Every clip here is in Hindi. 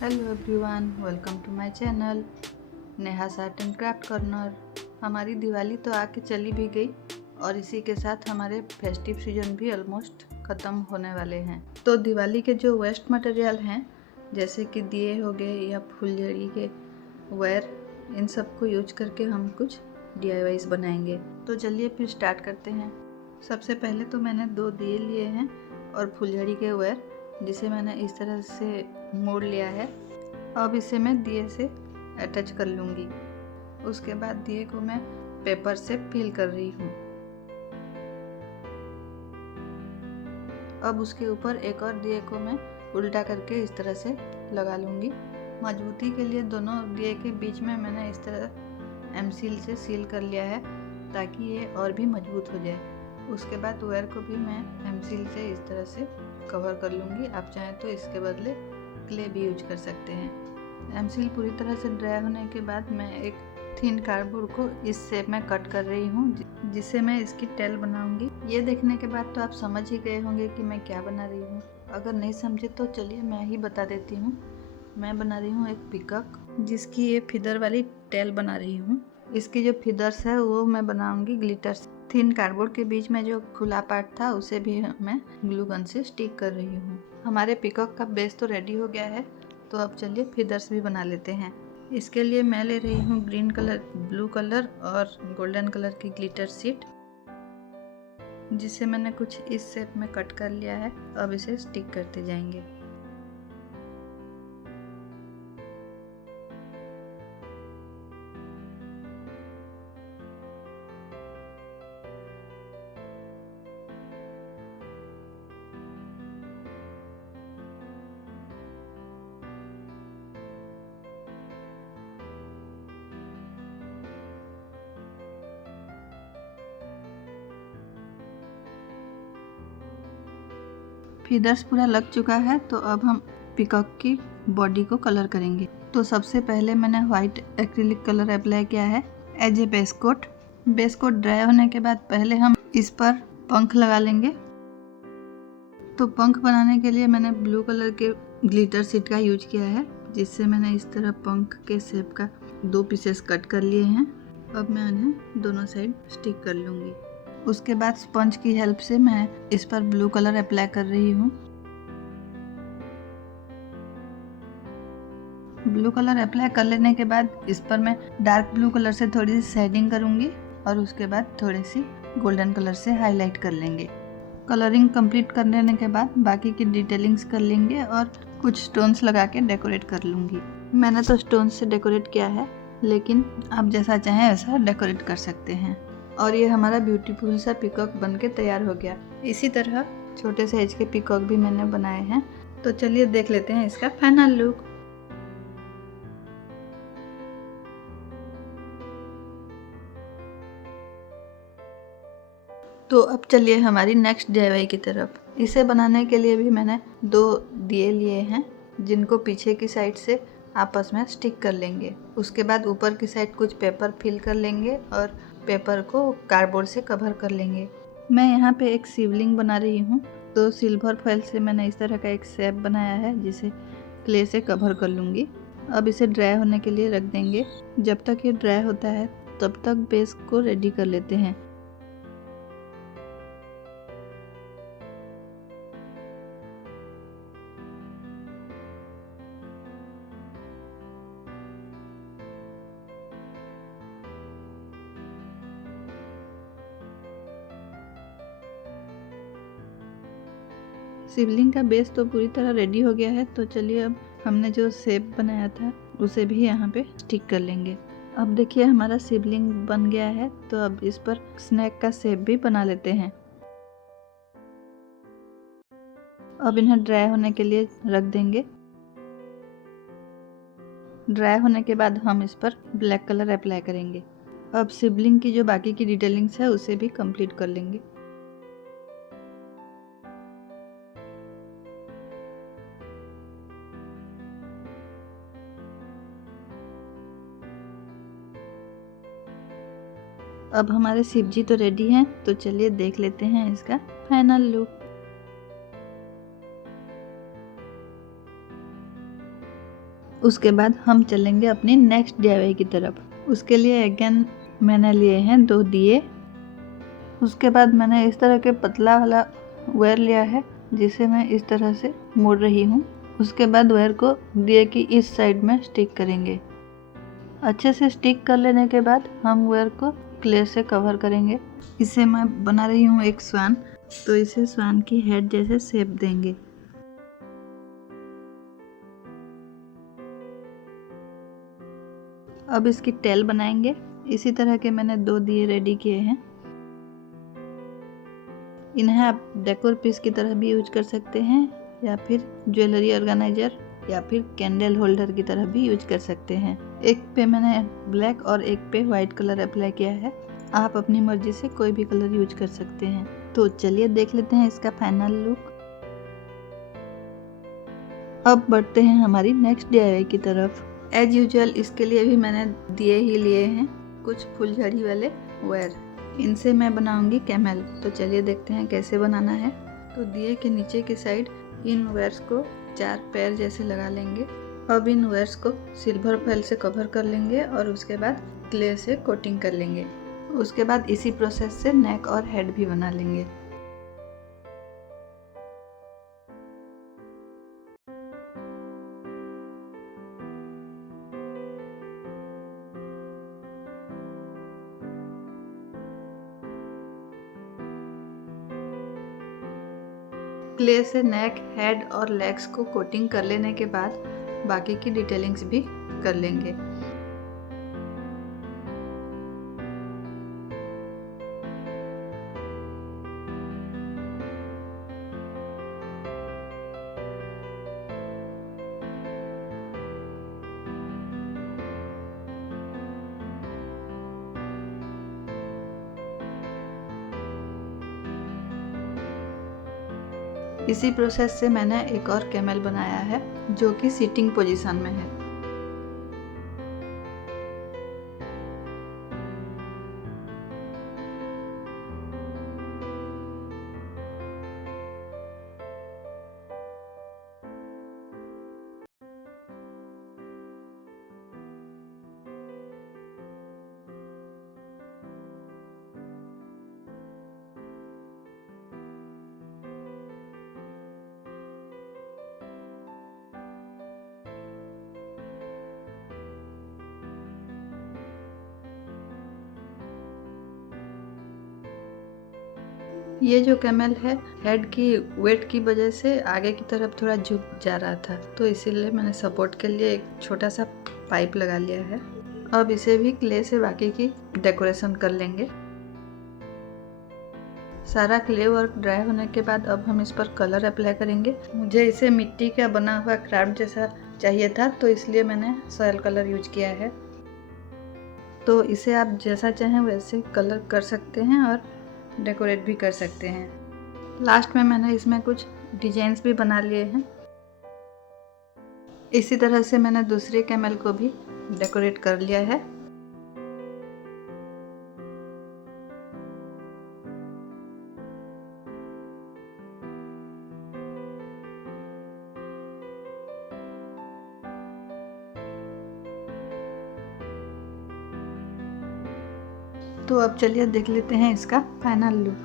Hello everyone, welcome to my channel Neha's art and craft corner. हमारी दिवाली तो आके चली भी गई और इसी के साथ हमारे फेस्टिव सीजन भी ऑलमोस्ट ख़त्म होने वाले हैं। तो दिवाली के जो वेस्ट मटेरियल हैं, जैसे कि दिए हो गए या फुलझड़ी के वायर, इन सब को यूज करके हम कुछ DIYs बनाएंगे। तो चलिए फिर स्टार्ट करते हैं। सबसे पहले तो मैंने 2 दिए लिए हैं और फुलझड़ी के वायर, जिसे मैंने इस तरह से मोड़ लिया है। अब इसे मैं दिए से अटैच कर लूँगी। उसके बाद दिए को मैं पेपर से फिल कर रही हूँ। अब उसके ऊपर एक और दिए को मैं उल्टा करके इस तरह से लगा लूँगी। मजबूती के लिए दोनों दिए के बीच में मैंने इस तरह एमसील से सील कर लिया है ताकि ये और भी मजबूत हो जाए। उसके बाद वायर को भी मैं एमसील से इस तरह से कवर कर लूँगी। आप चाहें तो इसके बदले क्ले भी यूज कर सकते हैं। एमसील पूरी तरह से ड्राई होने के बाद मैं एक थिन कार्डबोर्ड को इस शेप में कट कर रही हूँ, जिससे मैं इसकी टेल बनाऊंगी। ये देखने के बाद तो आप समझ ही गए होंगे कि मैं क्या बना रही हूँ। अगर नहीं समझे तो चलिए मैं ही बता देती हूँ। मैं बना रही हूँ एक पिकॉक, जिसकी ये फिदर वाली टेल बना रही हूँ। इसकी जो फिदर्स है वो मैं बनाऊंगी ग्लिटर से। थिन कार्डबोर्ड के बीच में जो खुला पार्ट था उसे भी मैं ग्लू गन से स्टिक कर रही हूँ। हमारे पिकॉक का बेस तो रेडी हो गया है, तो अब चलिए फिदर्स भी बना लेते हैं। इसके लिए मैं ले रही हूँ ग्रीन कलर, ब्लू कलर और गोल्डन कलर की ग्लिटर शीट, जिसे मैंने कुछ इस शेप में कट कर लिया है। अब इसे स्टिक करते जाएंगे। फीदर्स पूरा लग चुका है, तो अब हम पिकॉक की बॉडी को कलर करेंगे। तो सबसे पहले मैंने व्हाइट एक्रिलिक कलर अप्लाई किया है as a base coat. Base coat dry होने के बाद पहले हम इस पर पंख लगा लेंगे। तो पंख बनाने के लिए मैंने ब्लू कलर के ग्लिटर शीट का यूज किया है, जिससे मैंने इस तरह पंख के शेप का 2 पीसेस कट कर लिए हैं। अब मैं उन्हें दोनों साइड स्टिक कर लूँगी। उसके बाद स्पंज की हेल्प से मैं इस पर ब्लू कलर अप्लाई कर रही हूँ। ब्लू कलर अप्लाई कर लेने के बाद इस पर मैं डार्क ब्लू कलर से थोड़ी सी शेडिंग करूँगी और उसके बाद थोड़ी सी गोल्डन कलर से हाईलाइट कर लेंगे। कलरिंग कंप्लीट कर लेने के बाद बाकी की डिटेलिंग्स कर लेंगे और कुछ स्टोन्स लगा के डेकोरेट कर लूँगी। मैंने तो स्टोन्स से डेकोरेट किया है, लेकिन आप जैसा चाहें वैसा डेकोरेट कर सकते हैं। और ये हमारा ब्यूटीफुल सा पिकॉक बन के तैयार हो गया। इसी तरह छोटे साइज के पिकॉक भी मैंने बनाए हैं। तो चलिए देख लेते हैं इसका फाइनल लुक। तो अब चलिए हमारी नेक्स्ट DIY की तरफ। इसे बनाने के लिए भी मैंने 2 दिए लिए हैं, जिनको पीछे की साइड से आपस में स्टिक कर लेंगे। उसके बाद ऊपर की साइड कुछ पेपर फिल कर लेंगे और पेपर को कार्डबोर्ड से कवर कर लेंगे। मैं यहाँ पे एक शिवलिंग बना रही हूँ, तो सिल्वर फॉइल से मैंने इस तरह का एक शेप बनाया है, जिसे क्ले से कवर कर लूँगी। अब इसे ड्राई होने के लिए रख देंगे। जब तक ये ड्राई होता है तब तक बेस को रेडी कर लेते हैं। शिवलिंग का बेस तो पूरी तरह रेडी हो गया है। तो चलिए अब हमने जो शेप बनाया था उसे भी यहाँ पे स्टिक कर लेंगे। अब देखिए हमारा शिवलिंग बन गया है। तो अब इस पर स्नेक का शेप भी बना लेते हैं। अब इन्हें ड्राई होने के लिए रख देंगे। ड्राई होने के बाद हम इस पर ब्लैक कलर अप्लाई करेंगे। अब शिवलिंग की जो बाकी की डिटेलिंग्स है उसे भी कंप्लीट कर लेंगे। अब हमारे शिव जी तो रेडी हैं, तो चलिए देख लेते हैं इसका फाइनल लुक। उसके बाद हम चलेंगे अपनी नेक्स्ट DIY की तरफ। उसके लिए अगेन मैंने लिए हैं 2 दिए। उसके बाद मैंने इस तरह के पतला वाला वायर लिया है जिसे मैं इस तरह से मोड़ रही हूँ। उसके बाद वायर को दिए की इस साइड में स्टिक करेंगे। अच्छे से स्टिक कर लेने के बाद हम वायर को क्ले से कवर करेंगे। इसे मैं बना रही हूँ एक स्वान, तो इसे स्वान की हेड जैसे शेप देंगे। अब इसकी टेल बनाएंगे। इसी तरह के मैंने 2 दिए रेडी किए हैं। इन्हें आप डेकोर पीस की तरह भी यूज कर सकते हैं या फिर ज्वेलरी ऑर्गेनाइजर या फिर कैंडल होल्डर की तरह भी यूज कर सकते हैं। एक पे मैंने ब्लैक और एक पे वाइट कलर अप्लाई किया है। आप अपनी मर्जी से कोई भी कलर यूज कर सकते हैं। तो चलिए देख लेते हैं इसका फाइनल लुक। अब बढ़ते हैं हमारी नेक्स्ट DIY की तरफ। एज यूजुअल इसके लिए भी मैंने दिए ही लिए हैं कुछ फुलझड़ी वाले वायर। इनसे मैं बनाऊंगी कैमल। तो चलिए देखते हैं कैसे बनाना है। तो दिए के नीचे की साइड इन वायर्स को 4 पैर जैसे लगा लेंगे। अब इन वायर्स को सिल्वर फॉइल से कवर कर लेंगे और उसके बाद क्ले से कोटिंग कर लेंगे। उसके बाद इसी प्रोसेस से नेक और हेड भी बना लेंगे। क्ले से नेक, हेड और लेग्स को कोटिंग कर लेने के बाद बाकी की डिटेलिंग्स भी कर लेंगे। इसी प्रोसेस से मैंने एक और कैमल बनाया है जो कि सीटिंग पोजीशन में है। ये जो कैमल है हेड की वेट की वजह से आगे की तरफ थोड़ा झुक जा रहा था, तो इसीलिए मैंने सपोर्ट के लिए एक छोटा सा पाइप लगा लिया है। अब इसे भी क्ले से बाकी की डेकोरेशन कर लेंगे। सारा क्ले वर्क ड्राई होने के बाद अब हम इस पर कलर अप्लाई करेंगे। मुझे इसे मिट्टी का बना हुआ क्राफ्ट जैसा चाहिए था, तो इसलिए मैंने सॉइल कलर यूज किया है। तो इसे आप जैसा चाहें वैसे कलर कर सकते हैं और डेकोरेट भी कर सकते हैं। लास्ट में मैंने इसमें कुछ डिजाइन्स भी बना लिए हैं। इसी तरह से मैंने दूसरे कैमल को भी डेकोरेट कर लिया है। तो अब चलिए देख लेते हैं इसका फाइनल लुक।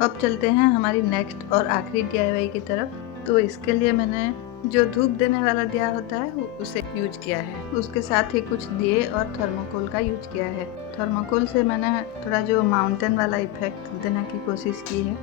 अब चलते हैं हमारी नेक्स्ट और आखिरी DIY की तरफ। तो इसके लिए मैंने जो धूप देने वाला दिया होता है उसे यूज किया है। उसके साथ ही कुछ दिए और थर्मोकोल का यूज किया है। थर्मोकोल से मैंने थोड़ा जो माउंटेन वाला इफेक्ट देने की कोशिश की है।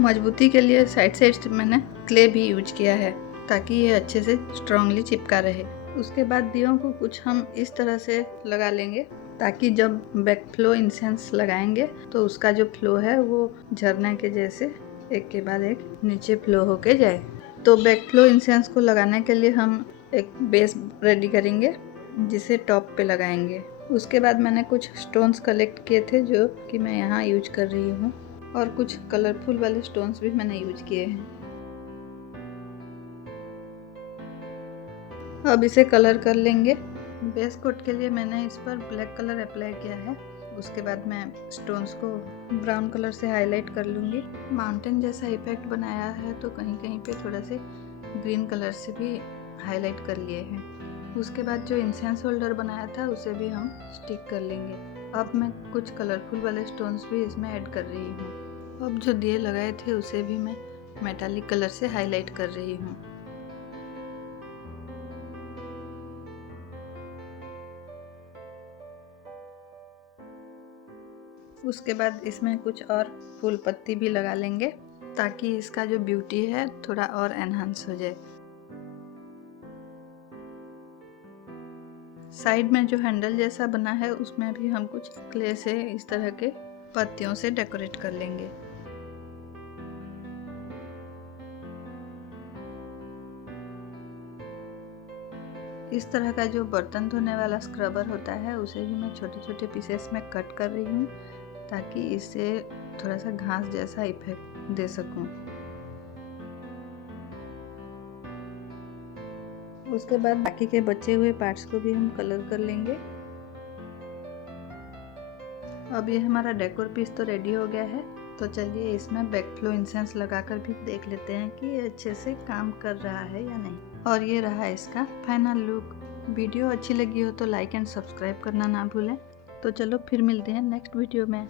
मजबूती के लिए साइड से मैंने क्ले भी यूज किया है ताकि ये अच्छे से स्ट्रांगली चिपका रहे। उसके बाद दियों को कुछ हम इस तरह से लगा लेंगे ताकि जब बैकफ्लो इंसेंस लगाएंगे तो उसका जो फ्लो है वो झरने के जैसे एक के बाद एक नीचे फ्लो होके जाए। तो बैकफ्लो इंसेंस को लगाने के लिए हम एक बेस रेडी करेंगे जिसे टॉप पे लगाएंगे। उसके बाद मैंने कुछ स्टोन्स कलेक्ट किए थे जो कि मैं यहाँ यूज कर रही हूँ, और कुछ कलरफुल वाले स्टोन्स भी मैंने यूज किए हैं। अब इसे कलर कर लेंगे। बेस कोट के लिए मैंने इस पर ब्लैक कलर अप्लाई किया है। उसके बाद मैं स्टोन्स को ब्राउन कलर से हाईलाइट कर लूँगी। माउंटेन जैसा इफेक्ट बनाया है तो कहीं कहीं पे थोड़ा से ग्रीन कलर से भी हाईलाइट कर लिए हैं। उसके बाद जो इंसेंस होल्डर बनाया था उसे भी हम स्टिक कर लेंगे। अब मैं कुछ कलरफुल वाले स्टोन्स भी इसमें ऐड कर रही हूँ। अब जो दिए लगाए थे उसे भी मैं मेटालिक कलर से हाईलाइट कर रही हूँ। उसके बाद इसमें कुछ और फूल पत्ती भी लगा लेंगे ताकि इसका जो ब्यूटी है थोड़ा और एनहांस हो जाए। साइड में जो हैंडल जैसा बना है उसमें भी हम कुछ क्ले से इस तरह के पत्तियों से डेकोरेट कर लेंगे। इस तरह का जो बर्तन धोने वाला स्क्रबर होता है उसे भी मैं छोटे छोटे पीसेस में कट कर रही हूँ ताकि इससे थोड़ा सा घास जैसा इफेक्ट दे सकूँ। उसके बाद बाकी के बचे हुए पार्ट्स को भी हम कलर कर लेंगे। अब ये हमारा डेकोर पीस तो रेडी हो गया है, तो चलिए इसमें बैकफ्लो इंसेंस लगाकर भी देख लेते हैं कि ये अच्छे से काम कर रहा है या नहीं। और ये रहा इसका फाइनल लुक। वीडियो अच्छी लगी हो तो लाइक एंड सब्सक्राइब करना ना भूलें। तो चलो फिर मिलते हैं नेक्स्ट वीडियो में।